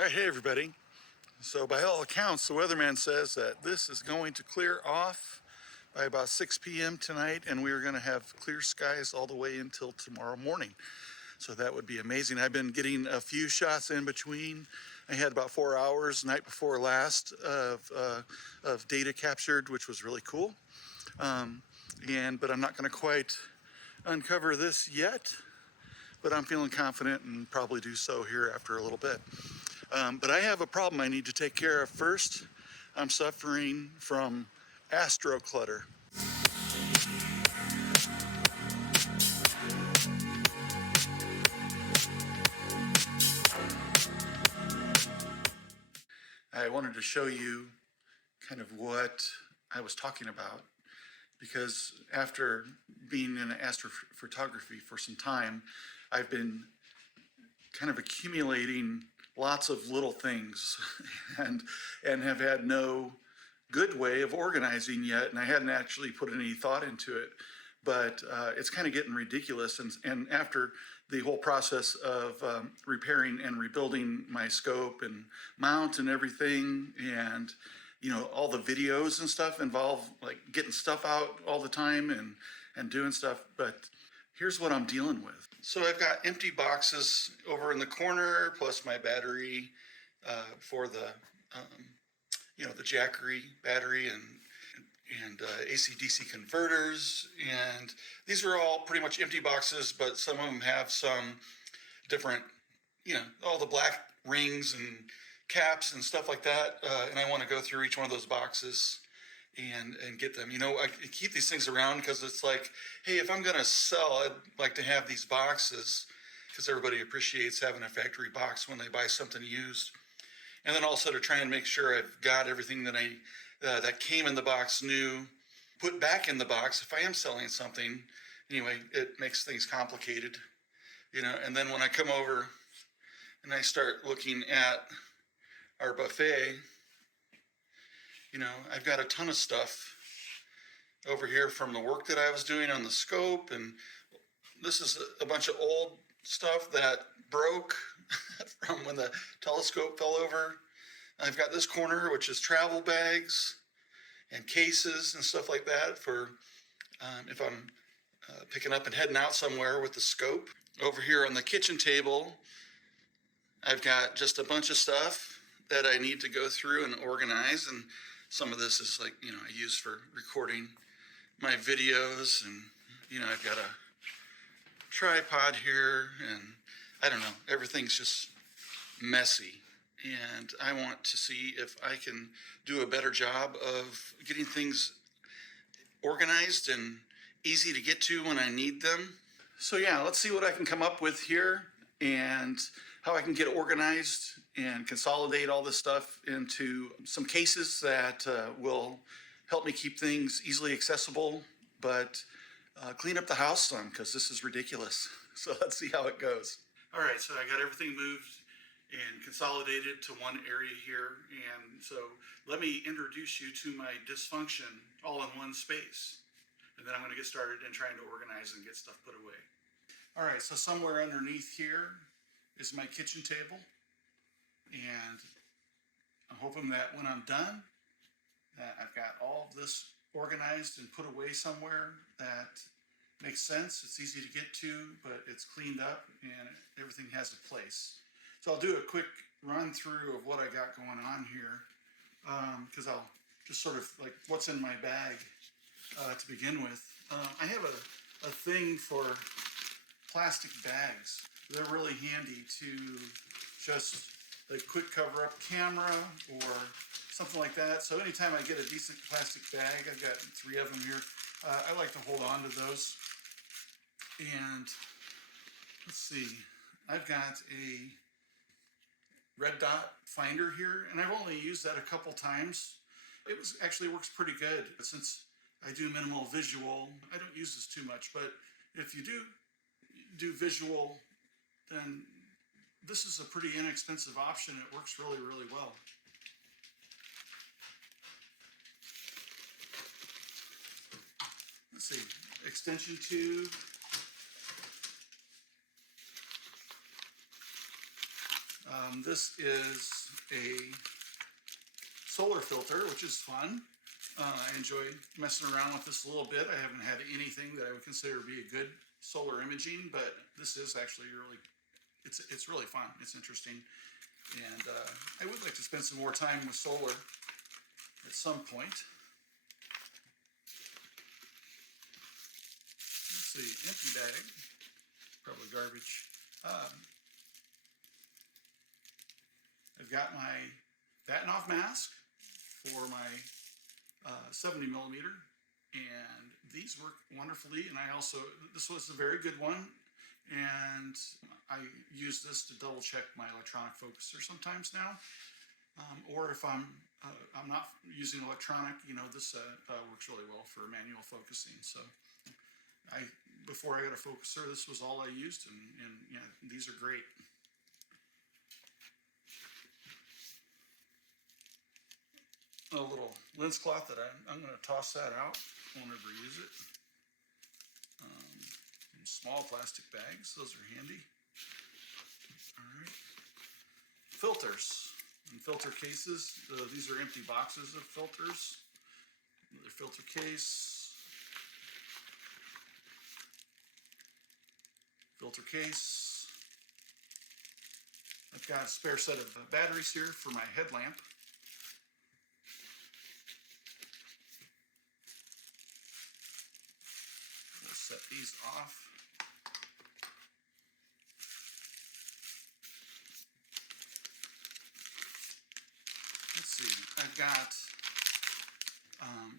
All right, hey everybody. So by all accounts, the weatherman says that this is going to clear off by about 6 p.m. tonight, and we are going to have clear skies all the way until tomorrow morning. So that would be amazing. I've been getting a few shots in between. I had about 4 hours night before last of data captured, which was really cool. But I'm not going to quite uncover this yet, but I'm feeling confident and probably do so here after a little bit. But I have a problem I need to take care of first. I'm suffering from Astro Clutter. I wanted to show you kind of what I was talking about, because after being in astrophotography for some time, I've been kind of accumulating lots of little things and have had no good way of organizing yet, and I hadn't actually put any thought into it, but it's kind of getting ridiculous. And after the whole process of repairing and rebuilding my scope and mount and everything, and all the videos and stuff involve like getting stuff out all the time and doing stuff. But here's what I'm dealing with. So I've got empty boxes over in the corner, plus my battery for the the Jackery battery and AC/DC converters, and these are all pretty much empty boxes, but some of them have some different, all the black rings and caps and stuff like that, and I want to go through each one of those boxes and get them. I keep these things around because it's like, hey, if I'm going to sell, I'd like to have these boxes because everybody appreciates having a factory box when they buy something used. And then also to try and make sure I've got everything that that came in the box new, put back in the box if I am selling something. Anyway, it makes things complicated, and then when I come over and I start looking at our buffet, I've got a ton of stuff over here from the work that I was doing on the scope, and this is a bunch of old stuff that broke from when the telescope fell over. I've got this corner, which is travel bags and cases and stuff like that for if I'm picking up and heading out somewhere with the scope. Over here on the kitchen table, I've got just a bunch of stuff that I need to go through and organize, and some of this is like, I use for recording my videos, and, I've got a tripod here, and I don't know, everything's just messy, and I want to see if I can do a better job of getting things organized and easy to get to when I need them. So yeah, let's see what I can come up with here and how I can get organized and consolidate all this stuff into some cases that will help me keep things easily accessible, but clean up the house some, because this is ridiculous. So let's see how it goes. All right, so I got everything moved and consolidated to one area here. And so let me introduce you to my dysfunction all in one space. And then I'm going to get started in trying to organize and get stuff put away. All right, so somewhere underneath here is my kitchen table. And I'm hoping that when I'm done, that I've got all of this organized and put away somewhere that makes sense. It's easy to get to, but it's cleaned up and everything has a place. So I'll do a quick run through of what I got going on here, because I'll just sort of like what's in my bag to begin with. I have a thing for plastic bags. They're really handy to just a quick cover-up camera or something like that. So anytime I get a decent plastic bag, I've got 3 of them here, I like to hold on to those. And let's see, I've got a red dot finder here, and I've only used that a couple times. It actually works pretty good. Since I do minimal visual, I don't use this too much, but if you do visual, then this is a pretty inexpensive option. It works really, really well. Let's see, extension tube. This is a solar filter, which is fun. I enjoy messing around with this a little bit. I haven't had anything that I would consider to be a good solar imaging, but this is actually really, it's really fun. It's interesting. And I would like to spend some more time with solar at some point. Let's see, empty bag, probably garbage. I've got my Vatnoff mask for my 70 millimeter, and these work wonderfully. And I also, this was a very good one, and I use this to double check my electronic focuser sometimes now. Or if I'm not using electronic, you know, this works really well for manual focusing. So before I got a focuser, this was all I used, and yeah, these are great. A little lens cloth that I'm going to toss that out. Won't ever use it. Small plastic bags, those are handy. All right. Filters and filter cases. These are empty boxes of filters. Another filter case. Filter case. I've got a spare set of batteries here for my headlamp. We'll set these off. Let's see, I've got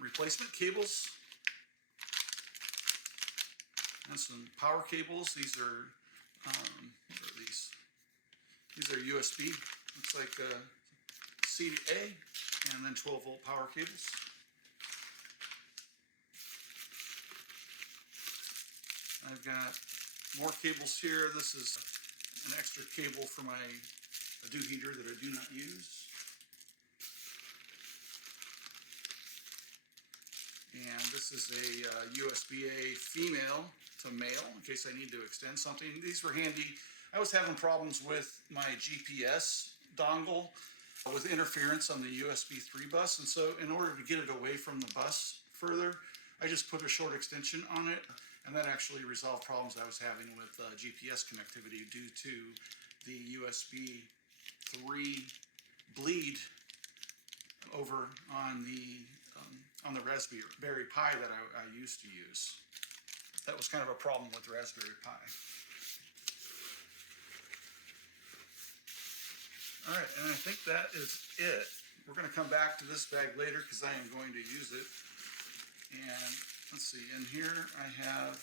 replacement cables and some power cables. These are, what are these? These are USB. Looks like C to A, and then 12-volt power cables. I've got more cables here. This is an extra cable for my dew heater that I do not use. And this is a USB-A female to male in case I need to extend something. These were handy. I was having problems with my GPS dongle with interference on the USB 3 bus, and so in order to get it away from the bus further, I just put a short extension on it, and that actually resolved problems I was having with GPS connectivity due to the USB 3 bleed over on the Raspberry Pi that I used to use. That was kind of a problem with Raspberry Pi. All right, and I think that is it. We're going to come back to this bag later because I am going to use it. And let's see, in here I have,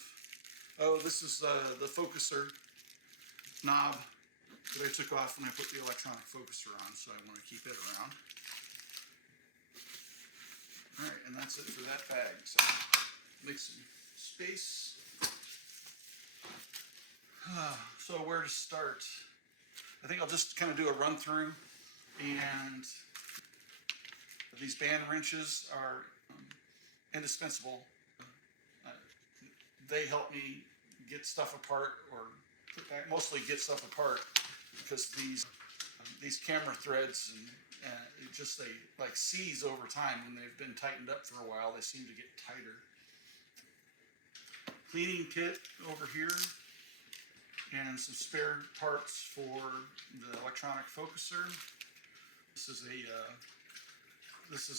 oh, this is the focuser knob that I took off when I put the electronic focuser on, so I want to keep it around. All right, and that's it for that bag. So make some space. So where to start? I think I'll just kind of do a run through, and these band wrenches are indispensable. They help me get stuff apart, or mostly get stuff apart, because these camera threads and they like seize over time. When they've been tightened up for a while, they seem to get tighter. Cleaning kit over here, and some spare parts for the electronic focuser. This is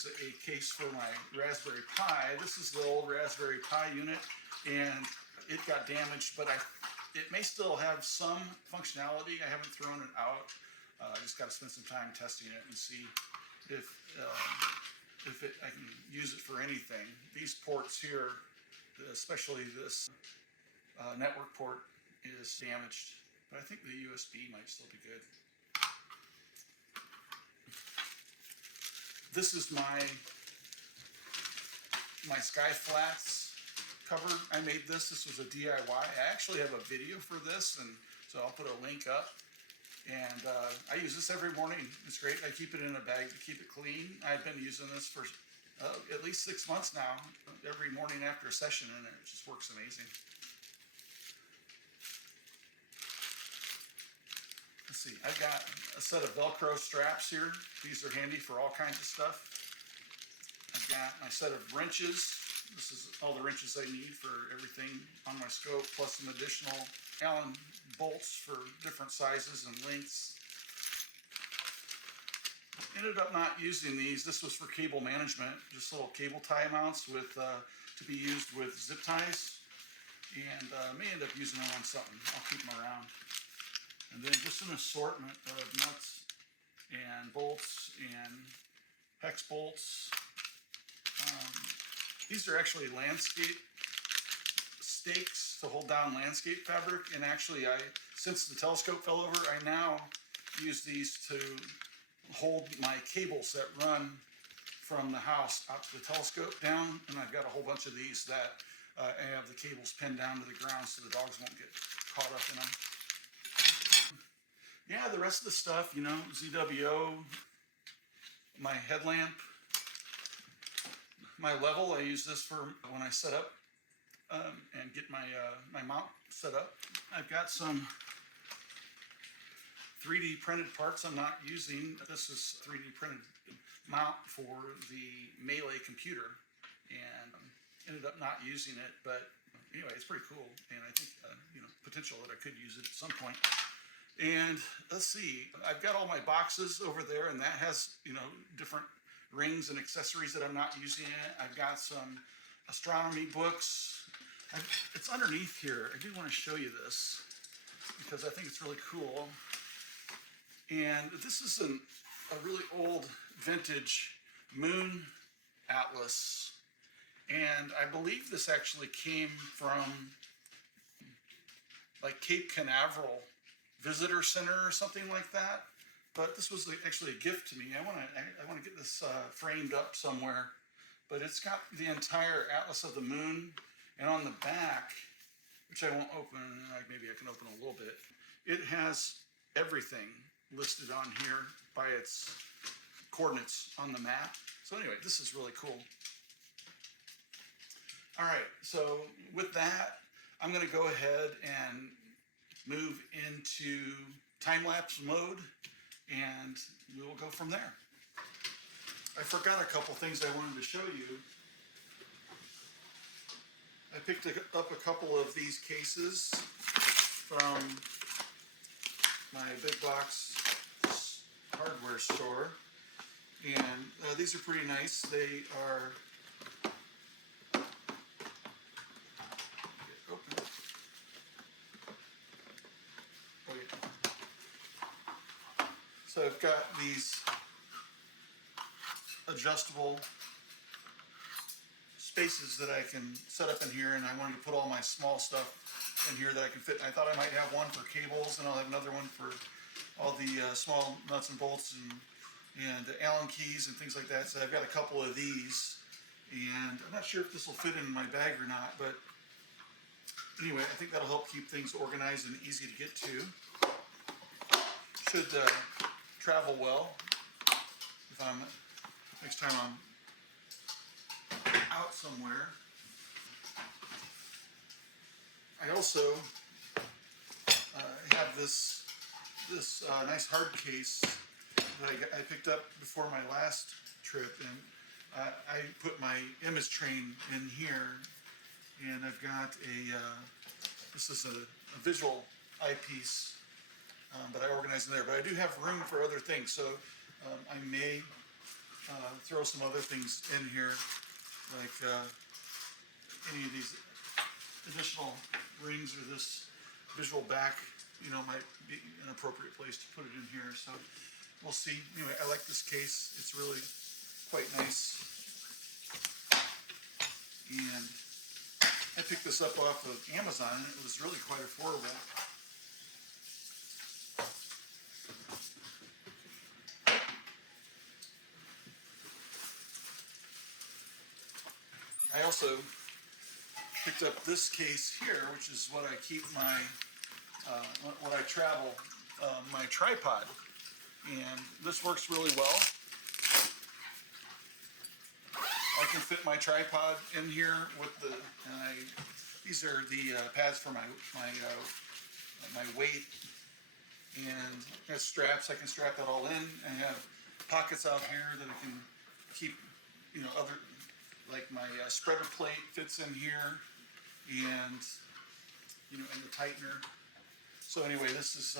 a case for my Raspberry Pi. This is the old Raspberry Pi unit, and it got damaged, but it may still have some functionality. I haven't thrown it out. I just got to spend some time testing it and see if I can use it for anything. These ports here, especially this network port, is damaged, but I think the USB might still be good. This is my Sky Flats cover. I made this. This was a DIY. I actually have a video for this, and so I'll put a link up. And I use this every morning. It's great. I keep it in a bag to keep it clean. I've been using this for at least 6 months now, every morning after a session, and it just works amazing. let's see, I've got a set of Velcro straps here. These are handy for all kinds of stuff. I've got my set of wrenches. This is all the wrenches I need for everything on my scope, plus some additional Allen bolts for different sizes and lengths. Ended up not using these. This was for cable management, just little cable tie mounts with to be used with zip ties, and may end up using them on something. I'll keep them around. And then just an assortment of nuts and bolts and hex bolts. These are actually landscape stakes to hold down landscape fabric, and actually since the telescope fell over, I now use these to hold my cables that run from the house out to the telescope down, and I've got a whole bunch of these that I have the cables pinned down to the ground so the dogs won't get caught up in them. Yeah, the rest of the stuff, you know, ZWO, my headlamp, my level, I use this for when I set up and get my my mount set up. I've got some 3D printed parts I'm not using. This is 3D printed mount for the Melee computer, and ended up not using it, but anyway, it's pretty cool, and I think you know, potential that I could use it at some point. And let's see, I've got all my boxes over there, and that has, you know, different rings and accessories that I'm not using it. I've got some astronomy books. It's underneath here. I do want to show you this because I think it's really cool. And this is a really old vintage moon atlas, and I believe this actually came from like Cape Canaveral Visitor Center or something like that. But this was actually a gift to me. I want to get this framed up somewhere. But it's got the entire atlas of the moon, and on the back, which I won't open, maybe I can open a little bit, it has everything listed on here by its coordinates on the map. So anyway, this is really cool. All right, so with that, I'm going to go ahead and move into time-lapse mode, and we will go from there. I forgot a couple things I wanted to show you. I picked up a couple of these cases from my big box hardware store, and these are pretty nice. They are so I've got these adjustable spaces that I can set up in here, and I wanted to put all my small stuff in here that I can fit. I thought I might have one for cables, and I'll have another one for all the small nuts and bolts and Allen keys and things like that. So I've got a couple of these, and I'm not sure if this will fit in my bag or not, but anyway, I think that'll help keep things organized and easy to get to. Should travel well if I'm next time I'm out somewhere. I also have this nice hard case that I picked up before my last trip, and I put my image train in here, and I've got this is a visual eyepiece, but I organized in there. But I do have room for other things, so I may throw some other things in here, like any of these additional rings or this visual back, you know, might be an appropriate place to put it in here. So we'll see. Anyway, I like this case. It's really quite nice. And I picked this up off of Amazon, and it was really quite affordable. I also picked up this case here, which is what I keep my, when I travel, my tripod. And this works really well. I can fit my tripod in here with the, these are the pads for my weight. and it has straps. I can strap that all in, and have pockets out here that I can keep, you know, other, like my spreader plate fits in here, and, you know, and the tightener. So anyway, this is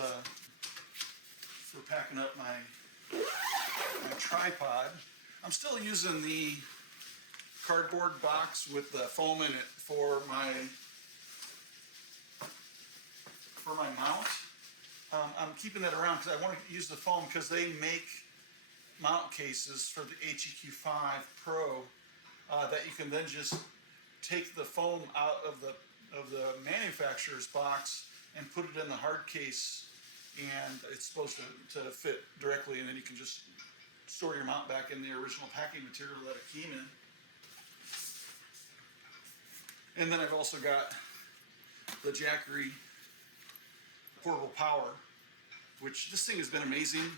for packing up my tripod. I'm still using the cardboard box with the foam in it for my mount. I'm keeping that around because I want to use the foam, because they make mount cases for the HEQ5 Pro that you can then just take the foam out of the manufacturer's box and put it in the hard case, and it's supposed to fit directly, and then you can just store your mount back in the original packing material that it came in. And then I've also got the Jackery portable power, which this thing has been amazing.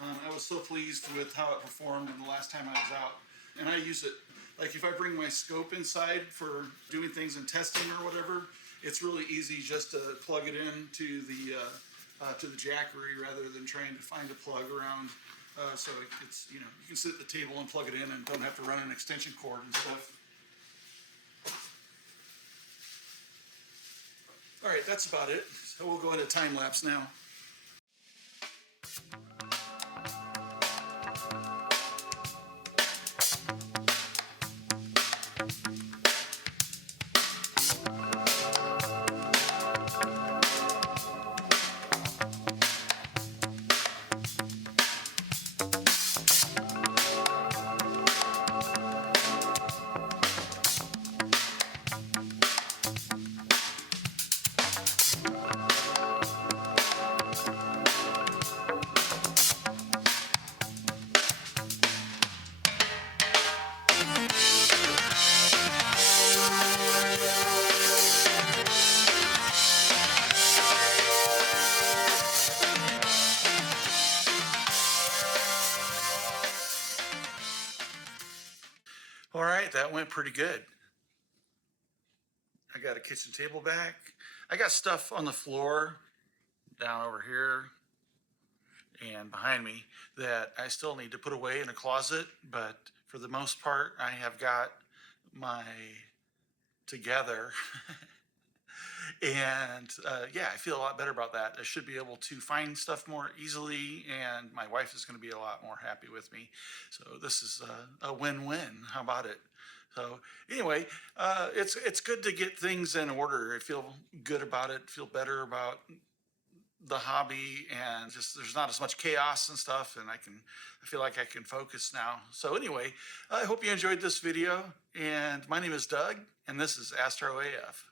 I was so pleased with how it performed in the last time I was out. And I use it, like if I bring my scope inside for doing things in testing or whatever, it's really easy just to plug it in to the Jackery rather than trying to find a plug around. So it's, you know, you can sit at the table and plug it in and don't have to run an extension cord and stuff. All right, that's about it. So we'll go into time lapse now. All right, that went pretty good. I got a kitchen table back. I got stuff on the floor down over here and behind me that I still need to put away in a closet, but for the most part, I have got my together. And yeah, I feel a lot better about that. I should be able to find stuff more easily, and my wife is going to be a lot more happy with me. So this is a win-win. How about it? So anyway, it's good to get things in order. I feel good about it. Feel better about the hobby, and just there's not as much chaos and stuff, and I feel like I can focus now. So anyway, I hope you enjoyed this video, and my name is Doug, and this is AstroAF.